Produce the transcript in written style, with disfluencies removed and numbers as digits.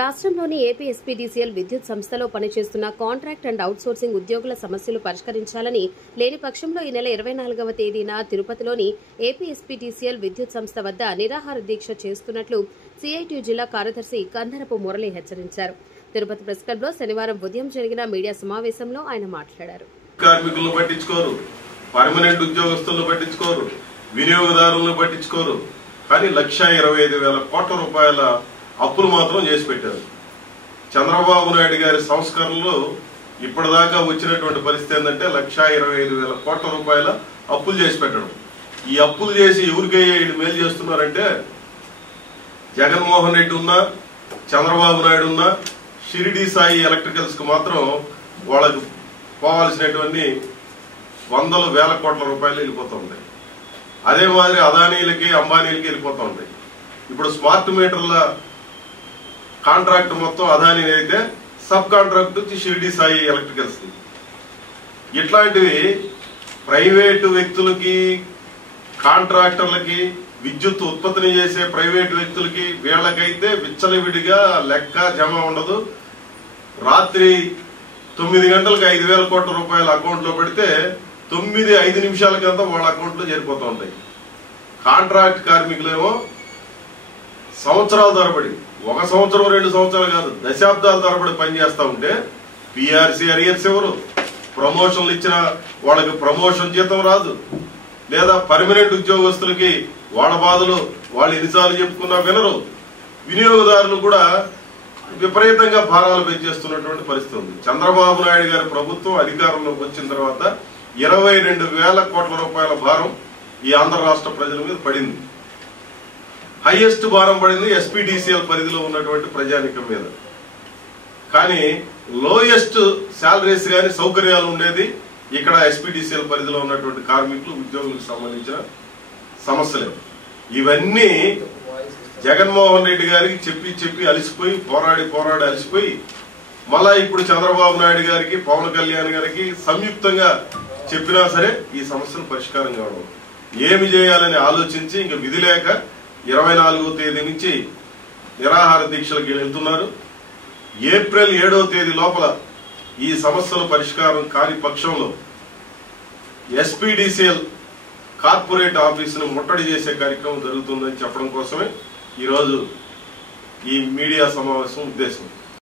రాష్ట్రంలోని AP SPDCL విద్యుత్ సంస్థలో పనిచేస్తున్న కాంట్రాక్ట్ అండ్ అవుట్సోర్సింగ్ ఉద్యోగుల సమస్యలు పరిష్కరించాలని, లేని పక్షంలో ఈ నెల 24వ తేదీన తిరుపతిలోని ఏపీ ఎస్పీడీసీఎల్ విద్యుత్ సంస్థ వద్ద నిరాహార దీక్ష చేస్తున్నట్లు సిఐటియు జిల్లా కార్యదర్శి కందరపు మురళి హెచ్చరించారు. తిరుపతి ప్రెస్ క్లబ్ లో శనివారం ఉదయం జరిగిన మీడియా సమావేశంలో ఆయన మాట్లాడారు. కార్మికులను పట్టించుకోరు, పర్మనెంట్ ఉద్యోగస్తులను పట్టించుకోరు, వినియోగదారులను పట్టించుకోరు. కానీ 1,25,000 కోట్ల రూపాయల అప్పులు మాత్రం చేసి పెట్టారు. చంద్రబాబు నాయుడు గారి సంస్కరణలో ఇప్పటిదాకా వచ్చినటువంటి పరిస్థితి ఏంటంటే 1,25,000 కోట్ల రూపాయల అప్పులు చేసి పెట్టడం. ఈ అప్పులు చేసి ఎవరికయ్యే మేలు చేస్తున్నారంటే జగన్మోహన్ రెడ్డి ఉన్నా, చంద్రబాబు నాయుడు ఉన్నా, షిరిడి సాయి ఎలక్ట్రికల్స్ కు మాత్రం వాళ్ళకు పోవాల్సినటువంటి వందల వేల కోట్ల రూపాయలు వెళ్ళిపోతూ ఉంటాయి. అదే మాదిరి అదానీలకి, అంబానీలకి వెళ్ళిపోతూ ఉంటాయి. ఇప్పుడు స్మార్ట్ మీటర్ల కాంట్రాక్ట్ మొత్తం అదానీ అయితే సబ్ కాంట్రాక్ట్ వచ్చి షిరిడి సాయి ఎలక్ట్రికల్స్. ఇట్లాంటివి ప్రైవేటు వ్యక్తులకి, కాంట్రాక్టర్లకి, విద్యుత్ ఉత్పత్తిని చేసే ప్రైవేటు వ్యక్తులకి వీళ్ళకైతే విచ్చలవిడిగా లెక్క జమ ఉండదు. రాత్రి 9 గంటలకు 5,000 కోట్ల రూపాయల అకౌంట్ లో పెడితే 9-5 నిమిషాలకంతా వాళ్ళ అకౌంట్ లో చేరిపోతూ ఉంటాయి. కాంట్రాక్ట్ కార్మికులేమో సంవత్సరాల తరబడి, 1 సంవత్సరం 2 సంవత్సరాలు కాదు, దశాబ్దాల తరబడి పనిచేస్తూ ఉంటే పిఆర్సీ అరియర్స్ ఎవరు, ప్రమోషన్లు ఇచ్చిన వాళ్ళకి ప్రమోషన్ జీతం రాదు, లేదా పర్మనెంట్ ఉద్యోగస్తులకి వాళ్ళ బాధలు వాళ్ళు ఎన్నిసార్లు చెప్పుకున్నా వినరు. వినియోగదారులు కూడా విపరీతంగా భారాలు పెంచేస్తున్నటువంటి పరిస్థితి ఉంది. చంద్రబాబు నాయుడు గారి ప్రభుత్వం అధికారంలోకి వచ్చిన తర్వాత 22,000 కోట్ల రూపాయల భారం ఈ ఆంధ్ర రాష్ట్ర ప్రజల మీద పడింది. హైయెస్ట్ భారం పడింది ఎస్పీడీసీఎల్ పరిధిలో ఉన్నటువంటి ప్రజానికం మీద. కానీ లోయెస్ట్ శాలరీస్ కానీ సౌకర్యాలు ఉండేది ఇక్కడ ఎస్పీడీసీఎల్ పరిధిలో ఉన్నటువంటి కార్మికులు, ఉద్యోగులకు సంబంధించిన సమస్యలే. ఇవన్నీ జగన్మోహన్ రెడ్డి గారికి చెప్పి అలసిపోయి, పోరాడి అలసిపోయి, మళ్ళా ఇప్పుడు చంద్రబాబు నాయుడు గారికి, పవన్ కళ్యాణ్ గారికి సంయుక్తంగా చెప్పినా సరే ఈ సమస్యలు పరిష్కారం కావడం. ఏమి చేయాలని ఆలోచించి ఇంక విధి లేక 24వ తేదీ నుంచి నిరాహార దీక్షలకు వెళ్తున్నారు. ఏప్రిల్ 7వ తేదీ లోపల ఈ సమస్యల పరిష్కారం కాని పక్షంలో ఎస్పీడీసీఎల్ కార్పొరేట్ ఆఫీసును ముట్టడి చేసే కార్యక్రమం జరుగుతుందని చెప్పడం కోసమే ఈరోజు ఈ మీడియా సమావేశం ఉద్దేశం.